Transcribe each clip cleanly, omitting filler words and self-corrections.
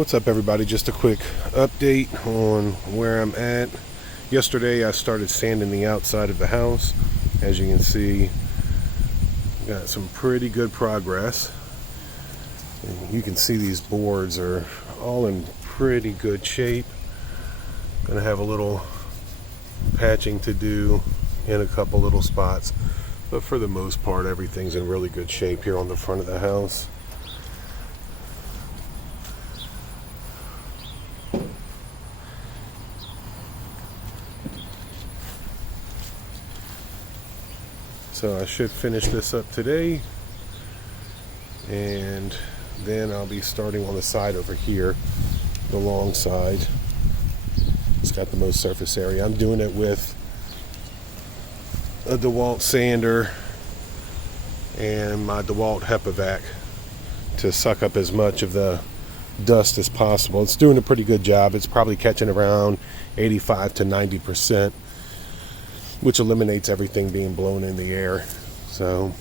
What's up, everybody? Just a quick update on where I'm at. Yesterday I started sanding the outside of the house. As you can see, got some pretty good progress. And you can see these boards are all in pretty good shape. Gonna have a little patching to do in a couple little spots, but for the most part everything's in really good shape here on the front of the house. So I should finish this up today, and then I'll be starting on the side over here, the long side. It's got the most surface area. I'm doing it with a DeWalt sander and my DeWalt HEPA-Vac to suck up as much of the dust as possible. It's doing a pretty good job. It's probably catching around 85 to 90%, which eliminates everything being blown in the air. So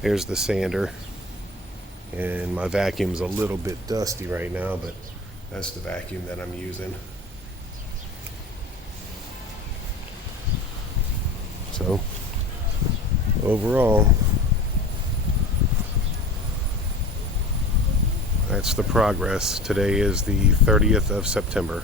there's the sander, and my vacuum's a little bit dusty right now, but that's the vacuum that I'm using. So overall, that's the progress. Today is the 30th of September.